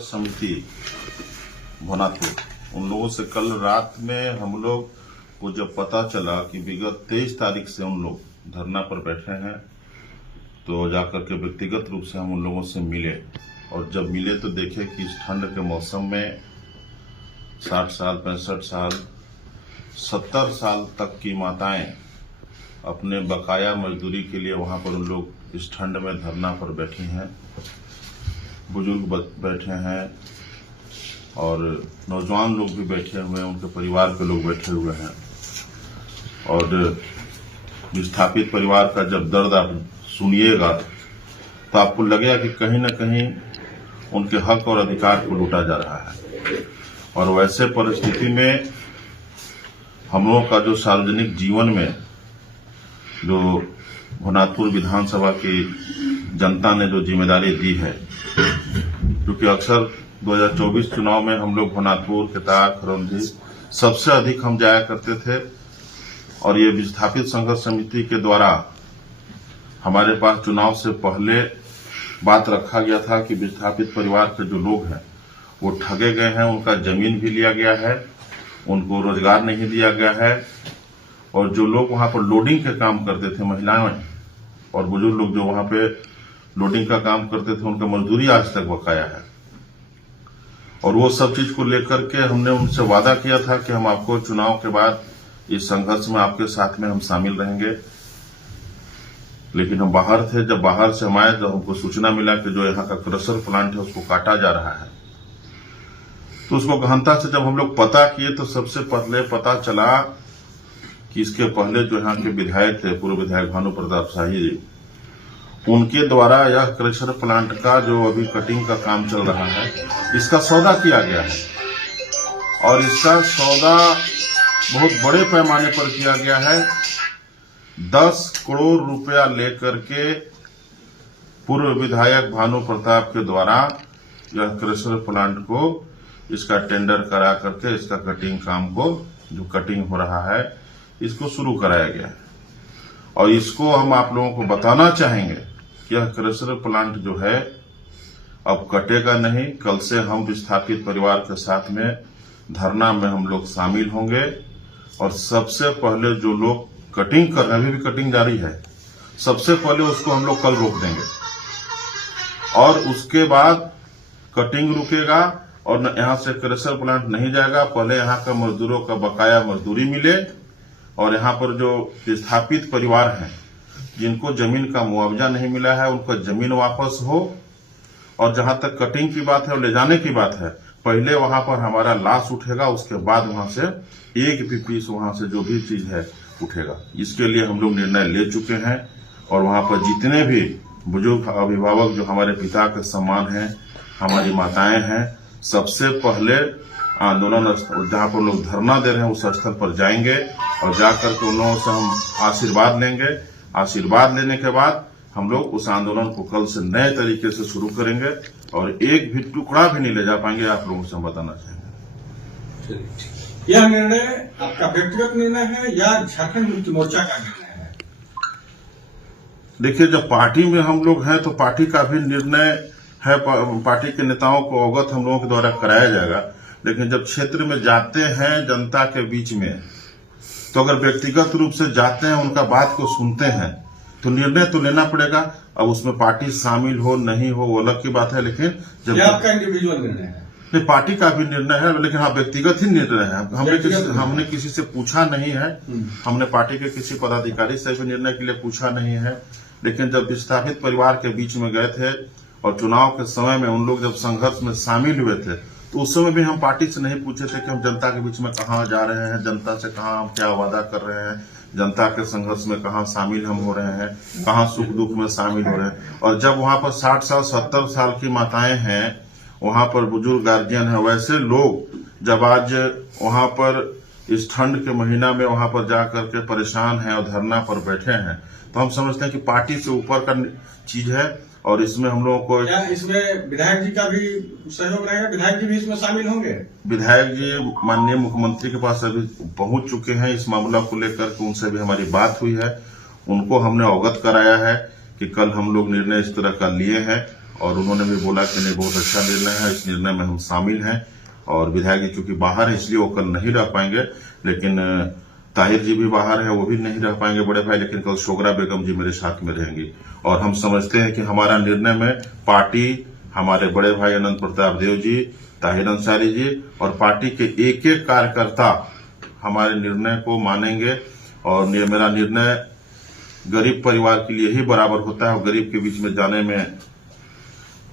समिति भोनापुर उन लोगों से कल रात में हम लोग को जब पता चला कि विगत 23 तारीख से उन लोग धरना पर बैठे हैं, तो जाकर के व्यक्तिगत रूप से हम उन लोगों से मिले और जब मिले तो देखे कि इस ठंड के मौसम में 60 साल 65 साल 70 साल तक की माताएं अपने बकाया मजदूरी के लिए वहां पर उन लोग इस ठंड में धरना पर बैठी हैं। बुजुर्ग बैठे हैं और नौजवान लोग भी बैठे हुए हैं, उनके परिवार के लोग बैठे हुए हैं। और विस्थापित परिवार का जब दर्द आप सुनिएगा तो आपको लगेगा कि कहीं न कहीं उनके हक और अधिकार को लूटा जा रहा है। और वैसे परिस्थिति में हम लोगों का जो सार्वजनिक जीवन में जो भोनापुर विधानसभा की जनता ने जो जिम्मेदारी दी है, क्योंकि अक्सर 2024 चुनाव में हम लोग भोनापुर केतार खरौंधी सबसे अधिक हम जाया करते थे और ये विस्थापित संघर्ष समिति के द्वारा हमारे पास चुनाव से पहले बात रखा गया था कि विस्थापित परिवार के जो लोग हैं वो ठगे गए हैं, उनका जमीन भी लिया गया है, उनको रोजगार नहीं दिया गया है और जो लोग वहां पर लोडिंग के काम करते थे, महिलाएं और बुजुर्ग लोग जो वहां पे लोडिंग का काम करते थे, उनका मजदूरी आज तक बकाया है। और वो सब चीज को लेकर के हमने उनसे वादा किया था कि हम आपको चुनाव के बाद इस संघर्ष में आपके साथ में हम शामिल रहेंगे। लेकिन हम बाहर थे, जब बाहर से हम आए तो हमको सूचना मिला कि जो यहाँ का क्रशर प्लांट है उसको काटा जा रहा है। तो उसको गहनता से जब हम लोग पता किए तो सबसे पहले पता चला कि इसके पहले जो यहाँ के विधायक थे, पूर्व विधायक भानु प्रताप शाही जी, उनके द्वारा यह क्रशर प्लांट का जो अभी कटिंग का काम चल रहा है, इसका सौदा किया गया है और इसका सौदा बहुत बड़े पैमाने पर किया गया है। 10 करोड़ रुपया लेकर के पूर्व विधायक भानु प्रताप के द्वारा यह क्रशर प्लांट को इसका टेंडर करा करके इसका कटिंग काम को जो कटिंग हो रहा है इसको शुरू कराया गया है। और इसको हम आप लोगों को बताना चाहेंगे कि यह क्रशर प्लांट जो है अब कटेगा नहीं। कल से हम विस्थापित परिवार के साथ में धरना में हम लोग शामिल होंगे और सबसे पहले जो लोग कटिंग कर रहे हैं, अभी भी कटिंग जारी है, सबसे पहले उसको हम लोग कल रोक देंगे और उसके बाद कटिंग रुकेगा और यहाँ से क्रशर प्लांट नहीं जाएगा। पहले यहाँ का मजदूरों का बकाया मजदूरी मिले और यहाँ पर जो विस्थापित परिवार हैं जिनको जमीन का मुआवजा नहीं मिला है उनको जमीन वापस हो। और जहां तक कटिंग की बात है और ले जाने की बात है, पहले वहां पर हमारा लाश उठेगा, उसके बाद वहां से एक भी पीस वहां से जो भी चीज है उठेगा। इसके लिए हम लोग निर्णय ले चुके हैं और वहां पर जितने भी बुजुर्ग अभिभावक जो हमारे पिता के समान हैं, हमारी माताएं हैं, सबसे पहले आंदोलन जहां पर लोग धरना दे रहे हैं उस स्थल पर जाएंगे और जाकर के उन लोगों से हम आशीर्वाद लेंगे। आशीर्वाद लेने के बाद हम लोग उस आंदोलन को कल से नए तरीके से शुरू करेंगे और एक भी टुकड़ा भी नहीं ले जा पाएंगे, आप लोगों से हम बताना चाहेंगे। यह निर्णय आपका व्यक्तिगत निर्णय है या झारखंड मुक्ति मोर्चा का निर्णय है? देखिए, जब पार्टी में हम लोग हैं तो पार्टी का भी निर्णय है, पार्टी के नेताओं को अवगत हम लोगों के द्वारा कराया जाएगा। लेकिन जब क्षेत्र में जाते हैं जनता के बीच में, तो अगर व्यक्तिगत रूप से जाते हैं, उनका बात को सुनते हैं, तो निर्णय तो लेना पड़ेगा। अब उसमें पार्टी शामिल हो नहीं हो वो अलग की बात है, लेकिन जब आपका इंडिविजुअल निर्णय है, नहीं पार्टी का भी निर्णय है, लेकिन हाँ व्यक्तिगत ही निर्णय है। हमने किसी से पूछा नहीं है, हमने पार्टी के किसी पदाधिकारी से भी निर्णय के लिए पूछा नहीं है। लेकिन जब विस्थापित परिवार के बीच में गए थे और चुनाव के समय में उन लोग जब संघर्ष में शामिल हुए थे तो उस समय भी हम पार्टी से नहीं पूछे थे कि हम जनता के बीच में कहाँ जा रहे हैं, जनता से कहाँ हम क्या वादा कर रहे हैं, जनता के संघर्ष में कहाँ शामिल हम हो रहे हैं, कहाँ सुख दुख में शामिल हो रहे हैं। और जब वहां पर 60 साल 70 साल की माताएं हैं, वहां पर बुजुर्ग गार्जियन है, वैसे लोग जब आज वहां पर इस ठंड के महीना में वहां पर जाकर के परेशान हैं और धरना पर बैठे हैं, तो हम समझते हैं कि पार्टी से ऊपर का चीज है और इसमें हम लोगों को क्या इसमें विधायक जी का भी सहयोग रहेगा? विधायक जी भी इसमें शामिल होंगे? विधायक जी माननीय मुख्यमंत्री के पास अभी पहुंच चुके हैं इस मामला को लेकर के, उनसे भी हमारी बात हुई है, उनको हमने अवगत कराया है कि कल हम लोग निर्णय इस तरह का लिए हैं और उन्होंने भी बोला कि नहीं बहुत अच्छा निर्णय है, इस निर्णय में हम शामिल हैं। और विधायक जी चूंकि बाहर है इसलिए वो कल नहीं रह पाएंगे, लेकिन ताहिर जी भी बाहर है, वो भी नहीं रह पाएंगे बड़े भाई, लेकिन कल शोगरा बेगम जी मेरे साथ में रहेंगी। और हम समझते हैं कि हमारा निर्णय में पार्टी, हमारे बड़े भाई अनंत प्रताप देव जी, ताहिर अंसारी जी और पार्टी के एक एक कार्यकर्ता हमारे निर्णय को मानेंगे। और मेरा निर्णय गरीब परिवार के लिए ही बराबर होता है। और गरीब के बीच में जाने में,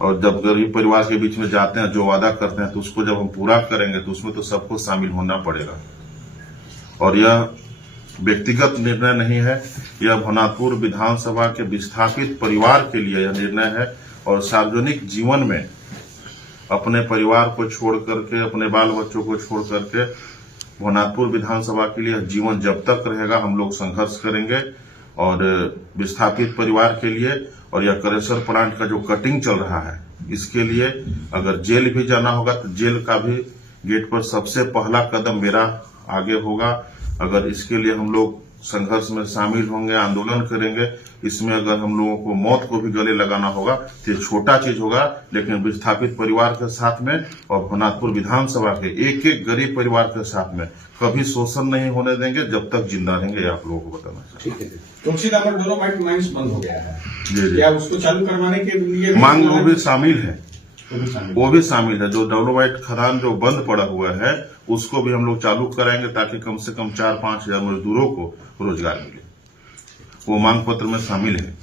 और जब गरीब परिवार के बीच में जाते हैं, जो वादा करते हैं तो उसको जब हम पूरा करेंगे तो उसमें तो सबको शामिल होना पड़ेगा। और यह व्यक्तिगत निर्णय नहीं है, यह भवनाथपुर विधानसभा के विस्थापित परिवार के लिए यह निर्णय है। और सार्वजनिक जीवन में अपने परिवार को छोड़ करके, अपने बाल बच्चों को छोड़ करके भवनाथपुर विधानसभा के लिए जीवन जब तक रहेगा हम लोग संघर्ष करेंगे। और विस्थापित परिवार के लिए, और यह करेसर प्लांट का जो कटिंग चल रहा है, इसके लिए अगर जेल भी जाना होगा तो जेल का भी गेट पर सबसे पहला कदम मेरा आगे होगा। अगर इसके लिए हम लोग संघर्ष में शामिल होंगे, आंदोलन करेंगे, इसमें अगर हम लोगों को मौत को भी गले लगाना होगा तो ये छोटा चीज होगा, लेकिन विस्थापित परिवार के साथ में और भवनाथपुर विधानसभा के एक एक गरीब परिवार के साथ में कभी शोषण नहीं होने देंगे जब तक जिंदा रहेंगे। ये आप लोगों को बताना चाहिए। ठीक है। तुलसीदामन डोलोमाइट माइंस बंद हो गया है, जी। क्या उसको चालू करवाने के लिए मांग वो भी शामिल है, वो भी शामिल है। जो डोलोमाइट खदान जो बंद पड़ा हुआ है उसको भी हम लोग चालू कराएंगे, ताकि कम से कम 4-5 हजार मजदूरों को रोजगार मिले। वो मांग पत्र में शामिल है।